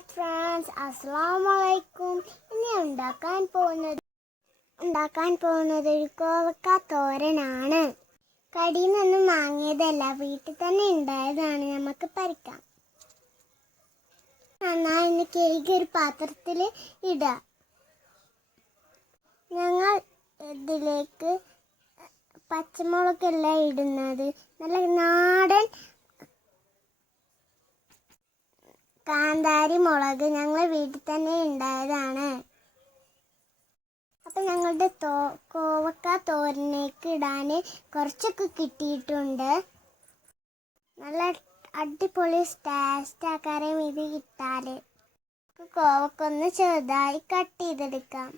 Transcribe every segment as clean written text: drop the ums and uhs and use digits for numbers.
Hi friends, അസ്സലാമലൈക്കും. ഇനി ഉണ്ടാക്കാൻ പോകുന്നത് ഒരു കോവക്ക തോരനാണ്. കടയിൽ നിന്നും വാങ്ങിയതല്ല, വീട്ടിൽ തന്നെ ഉണ്ടായതാണ്. നമുക്ക് പറിക്കാം. നന്നായി കഴുകി ഒരു പാത്രത്തിൽ ഇടുക. ഞങ്ങൾ ഇതിലേക്ക് പച്ചമുളകല്ല ഇടുന്നത്, നല്ല നാടൻ കാന്താരി മുളക് ഞങ്ങൾ വീട്ടിൽ തന്നെ ഉണ്ടായതാണ്. അപ്പം ഞങ്ങളുടെ കോവക്ക തോരനേക്ക് ഇടാൻ കുറച്ചൊക്കെ കിട്ടിയിട്ടുണ്ട്. നല്ല അടിപൊളി ടേസ്റ്റ് ആക്കാരം ഇത് ഇട്ടാൽ. കോവക്ക ഒന്ന് ചെറുതായി കട്ട് ചെയ്തെടുക്കാം.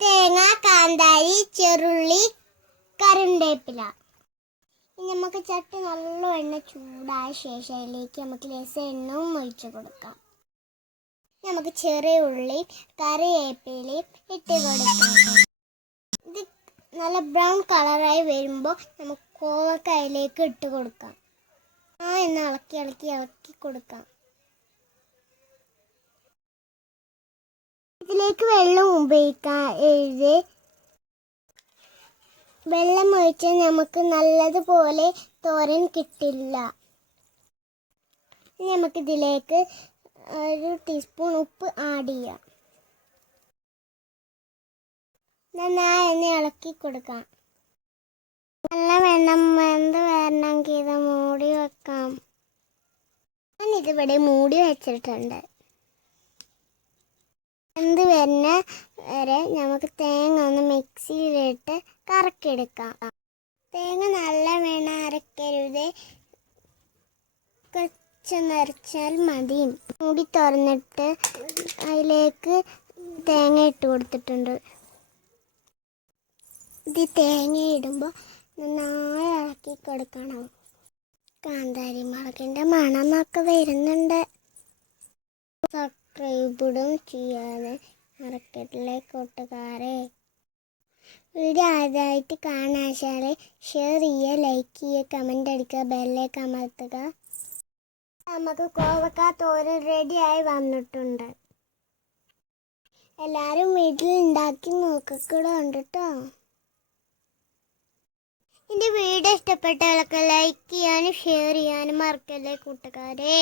തേങ്ങ, കാന്താരി, ചെറുള്ളി, കറിവേപ്പില. ഇനി നമുക്ക് ചട്ടി നല്ല എണ്ണ ചൂടായ ശേഷം അതിലേക്ക് നമുക്ക് ലേശം എണ്ണയും ഒഴിച്ച് കൊടുക്കാം. നമുക്ക് ചെറിയ ഉള്ളി, കറിവേപ്പിലയും ഇട്ട് കൊടുക്കാം. ഇത് നല്ല ബ്രൗൺ കളറായി വരുമ്പോൾ നമുക്ക് കോവക്ക അതിലേക്ക് ഇട്ട് കൊടുക്കാം. എന്ന് ഇളക്കി കൊടുക്കാം. ഇതിലേക്ക് വെള്ളം ഉപയോഗിക്കാം. വെള്ളം ഒഴിച്ചാൽ നമുക്ക് നല്ലതുപോലെ തോരൻ കിട്ടില്ല. ഇനി നമുക്കിതിലേക്ക് 1 ടീസ്പൂൺ ഉപ്പ് ആഡ് ചെയ്യാം. നന്നായി ഇളക്കി കൊടുക്കാം. നല്ല വെന്ത് വരണമെങ്കിൽ ഇത് മൂടി വെക്കാം. ഞാനിതിവിടെ മൂടി വെച്ചിട്ടുണ്ട്. വെന്ത് വരുന്ന വരെ നമുക്ക് തേങ്ങ ഒന്ന് മിക്സിയിലിട്ട് കറക്കിയെടുക്കാം. തേങ്ങ നല്ല വേണം അരക്കരുത്, കുറച്ചൊന്നരച്ചാൽ മതി. മൂടി തുറന്നിട്ട് അതിലേക്ക് തേങ്ങ ഇട്ട് കൊടുത്തിട്ടുണ്ട്. ഇത് തേങ്ങ ഇടുമ്പോൾ നന്നായി ഇളക്കി കൊടുക്കണം. കാന്താരി മുളകിൻ്റെ മണമൊക്കെ വരുന്നുണ്ട്. സബ്സ്ക്രൈബും ചെയ്യാതെ മറക്കല്ലേ കൂട്ടുകാരെ. വീഡിയോ ആദ്യമായിട്ട് കാണാച്ചാൽ ഷെയർ ചെയ്യുക, ലൈക്ക് ചെയ്യുക, കമൻ്റ് അടിക്കുക, ബെല്ലേക്ക് അമർത്തുക. നമുക്ക് കോവക്ക തോരൻ റെഡിയായി വന്നിട്ടുണ്ട്. എല്ലാവരും വീട്ടിൽ ഉണ്ടാക്കി നോക്കിക്കൂടുണ്ട് കേട്ടോ. എൻ്റെ വീഡിയോ ഇഷ്ടപ്പെട്ടവർക്ക് ലൈക്ക് ചെയ്യാനും ഷെയർ ചെയ്യാനും മറക്കല്ലേ കൂട്ടുകാരെ.